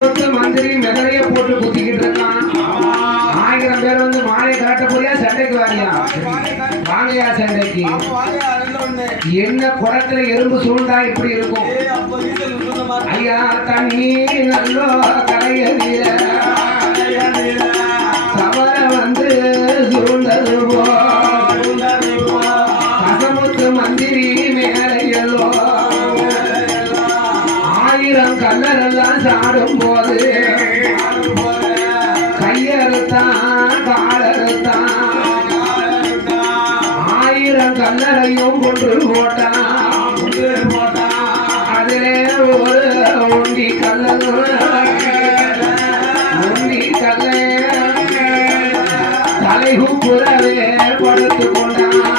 மந்திரி மெதலைய போட்டு குத்திக்கிட்டு இருக்கான். ஆயிரம் பேர் வந்து மாலையை காட்ட போறியா சண்டைக்கு வாரியா? வாங்கையா சண்டைக்கு? என்ன குடத்துல எறும்பு சூழ்ந்தா இப்படி இருக்கும்? ஐயா தண்ணி நல்லோ கரையதில தவற வந்து சூழ்ந்தது போ கல்லரெல்லாம் சாடும் போது கையறுத்தான் காலறுத்தான். ஆயிரம் கல்லறையும் கொண்டு போட்டான். அதிலே ஒரு ஒண்டி கல்லன் ஒண்டி கல்லை. தலைகுப்புறவே படுத்து கொண்டான்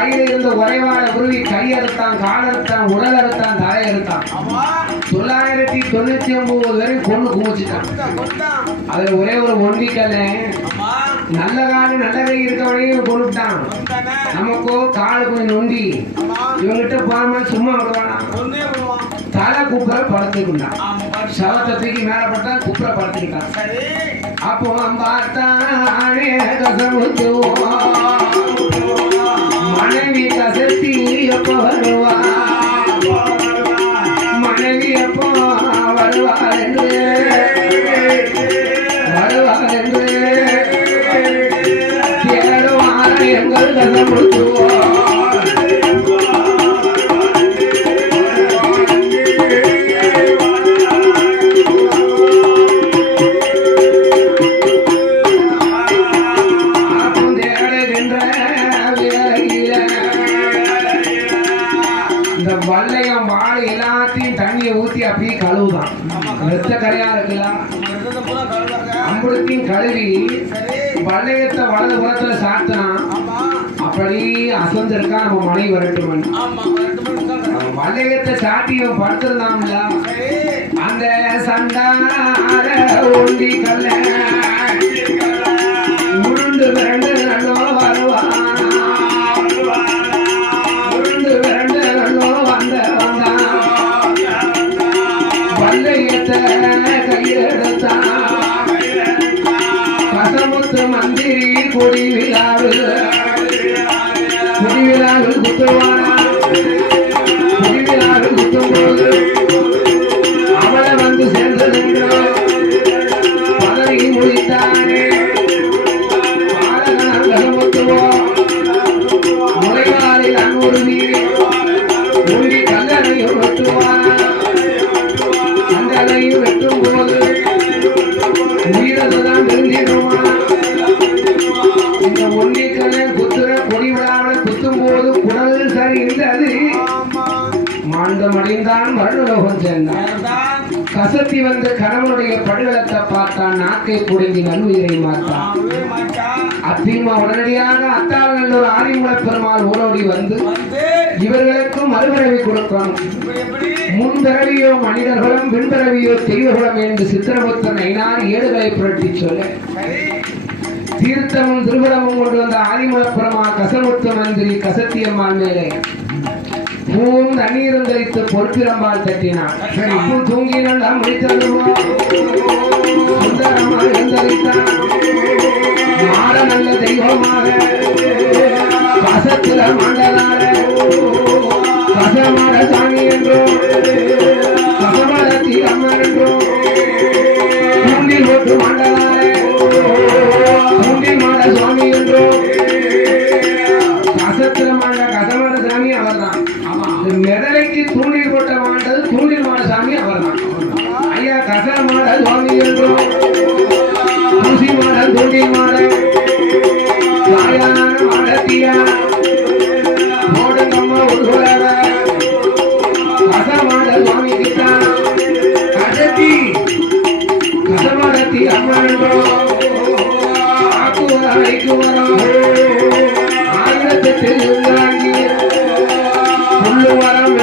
கையில இருந்த உறைவாட உருவி கையறுத்தான் காலறுத்தான் உடல் அறுத்தான் தலையறுத்தான். தொள்ளாயிரத்தி தொண்ணூத்தி ஒன்பது வரை பொண்ணு குமிச்சுட்டான். அதுல ஒரே ஒரு ஒன்றிக்கல நல்ல காலு நல்ல கை இருக்கவனையும் கொண்டுட்டான் நமக்கோ காலு கொஞ்சம் நொண்டி. இவங்கிட்ட போகாம சும்மா விடுவானா? தலை குப்புற படுத்துக்கிட்டான் சவத்தை தூக்கி மேல பட்டான் குப்புற படுத்துக்கிட்டான். அப்போ பார்த்தானே கசமுத்துவோம் மனைவி கசத்தி எப்போ வருவா. மனைவி எப்போ வருவார் என்று. வருவார் என்று. தேடுவார் எங்கள் கசமுத்துவோம் ஆக்கும் மெத்த கரையா இருக்கலாம் அம்புலத்தையும் கழுவி பள்ளையத்தை வலது புறத்துல சாத்தினா அப்படி அசந்திருக்கா நம்ம மனை வரட்டுமன். வல்லையத்தை சாட்டி இவன் படுத்திருந்தான்ல. அந்த சண்டார ஒண்டி கல்ல உருண்டு விரண்டு நல்லோ வருவான். கசமுத்து மந்திரி கொடி விழாவு கொடி விழாவில் குத்துவானா கொடி விழாவில் குத்தும் போது அவளை வந்து சேர்ந்ததென்றோ பதவி முடித்தானே. பாலகன் கசமுத்துவோ நீர். குடல் சரிந்தது. மாண்டமடைந்தான் மருளோகம் சென்றான் கசத்தி வந்த கணவனுடைய படுகளத்தை பார்த்தான். நாக்கை புடுங்கி நன்னுயிரை மாற்றான் அத்திமா உடனடியாக அத்தாளநல்லூர் ஆரிமுள பெருமாள் ஓடோடி வந்து இவர்களுக்கும் மறுபிறவி கொடுக்கணும் முன்பிறவியோ மனிதர்களும் பின்பிறவியோ தெய்வகுலம் என்று சித்திரபுத்தன் ஐநாறு ஏடுகளை புரட்டி சொல்ல. தீர்த்தமும் திருவிழமும் கொண்டு வந்த ஆதிமுலப்புறமா கசமுத்து மந்திரி கசத்தியம்மாள் மேலே. பூவும் தண்ணீரும் தெளித்து பொற்பிரம்பால் தட்டினான் பூ தூங்கினால் நாம் முடித்தருவோம் மாற நல்ல தெய்வமாக. கசத்துல மண்டலார. கசமாட சாமி என்றும். என்றும் மாண்ட கசமாட சாமி அவர்தான். இந்த மெதலைக்கு தூண்டில் போட்ட மாண்டது தூண்டில் மாட சாமி அவர்தான். ஐயா கசமாட சுவாமி என்றும் ஊசி மாட தூண்டில் மாட. தாயான மாடத்தியா மோடங்கம்மா ஒரு கசமாட சுவாமி கிட்ட. அம்மன்றோம் ஆக்குவரம்